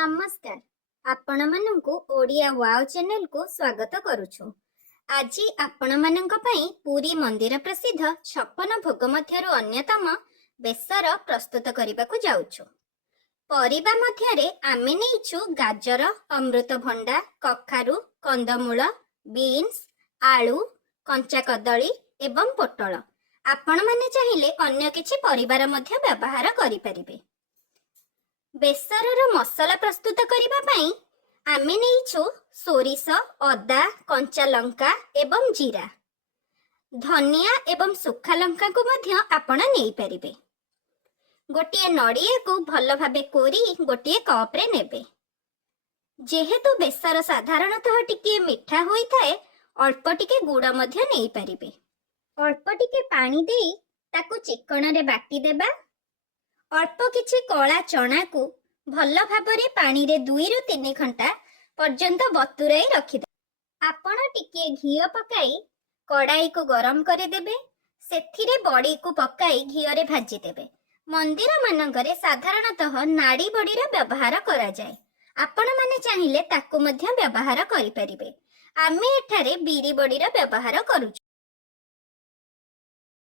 नमस्कार आपण मानंकु ओडिया वाव चैनल को स्वागत करुछु। आज आपण मानंक पई पुरी मंदिर प्रसिद्ध 56 भोग मध्यरु अन्यतम बेसर प्रस्तुत करिबाकु जाउछु। परिबा मध्यरे आमे नेइछु गाजर, अमृतभंडा, कखारु, कंदमूल, बीन्स, आलू, कंचा कदली एवं पोटल। आपण माने चाहिले अन्य किछि परिबार मध्य व्यवहार करि परिबे। बेसरर मसला प्रस्तुत करिबा पई आमे नेइछु सोरिष, अदा, कंचा लंका एवं जीरा, धनिया एवं सुखा लंका को मध्य आपण नेइ परिबे। गोटिए नड़िया को भल भाबे कोरी गोटिए कप रे नेबे। जेहेतु बेसर साधारणतः टिके मिठा होई थाए अल्प टिके गुड़ मध्य नेइ परिबे। अल्प टिके पानी देई ताकु चिकण रे बाटी देबा। अल्प किछि कला चना को भल भाबरे पानी रे 2 रु 3 घंटा पर्यंत बतुराई रखिदे। आपण टिके घियो पकाई कड़ाई को गरम करे देबे। सेथिरे बड़ी को पकाई घियो रे भाजी देबे। मंदिर मानकरे साधारणतः नाड़ी बड़ीर व्यवहार करा जाय। आपण माने चाहिले ताकु मध्य व्यवहार करि परिबे। आमे एठारे बीरी बड़ीर व्यवहार करूछु।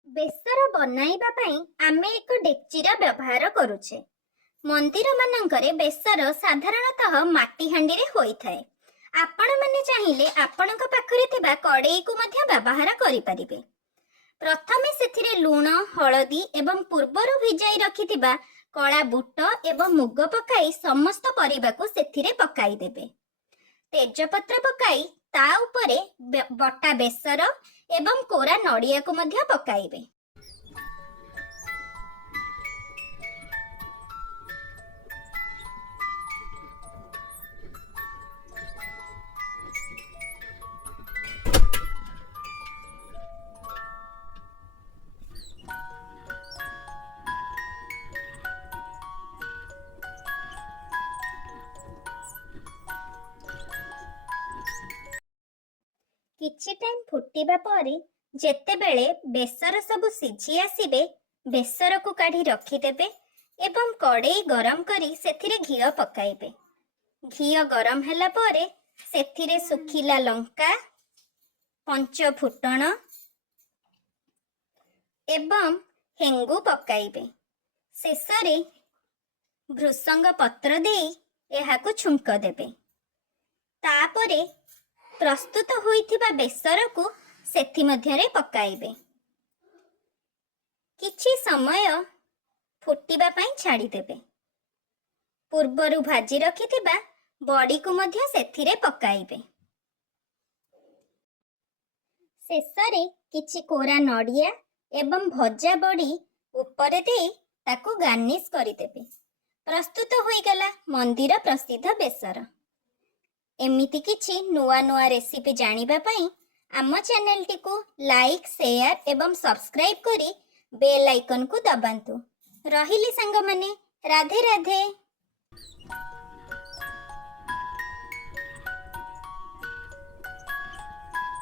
बेसर बनाइबा पई आमे एक डेक्चीर व्यवहार करूछे। मंदिर मानकरे बेसर साधारणतः माटी हांडी रे होई थाए। आपण माने चाहिले आपणक पाखरे थिबा कड़ेई को मध्य व्यवहार करि परिबे। प्रथमे सेथिरे लूण, हळदी एवं पूर्वरु भिजाई रखिथिबा कळा बुट एवं मुग पकाई समस्त परिबा को सेथिरे पकाई देबे। तेजपत्र पकाई ता उपरे बटा बेसर एवं कोरा नड़िया को मध्य पकाइबे। किछि टाइम फुटिबा परे जेते बेले बेसर सब सिझी आसीबे बेसर को काढ़ी रखी देबे एवं कड़ेई गरम करी सेथिरे घियो पकाइबे। घियो गरम हैला परे सेथिरे सुखिला लंका, पंच फुटण एवं हेंगु पकाइबे। शेषरे भृसंग पत्र देई एहाकु छुंक देबे। तापरे प्रस्तुत होइथिबा बेसर को सेथि मध्यरे पकाइबे। किछि समय फुटिबा पई छाड़ी देबे। पूर्वरु भाजी रखिथिबा बड़ी को मध्य सेथिरे पकाइबे। शेषरे किछि कोरा नड़िया एवं भजा बड़ी ऊपर देई ताकु गार्निश करि देबे। प्रस्तुत होई गला मंदिर प्रसिद्ध बेसर। एमिति किछि नुआ नुआ रेसिपी जानिबा पई आम चैनल टी को लाइक, शेयर एवं सब्सक्राइब करी बेल आइकन को दबांतु। रहिली संग माने राधे राधे।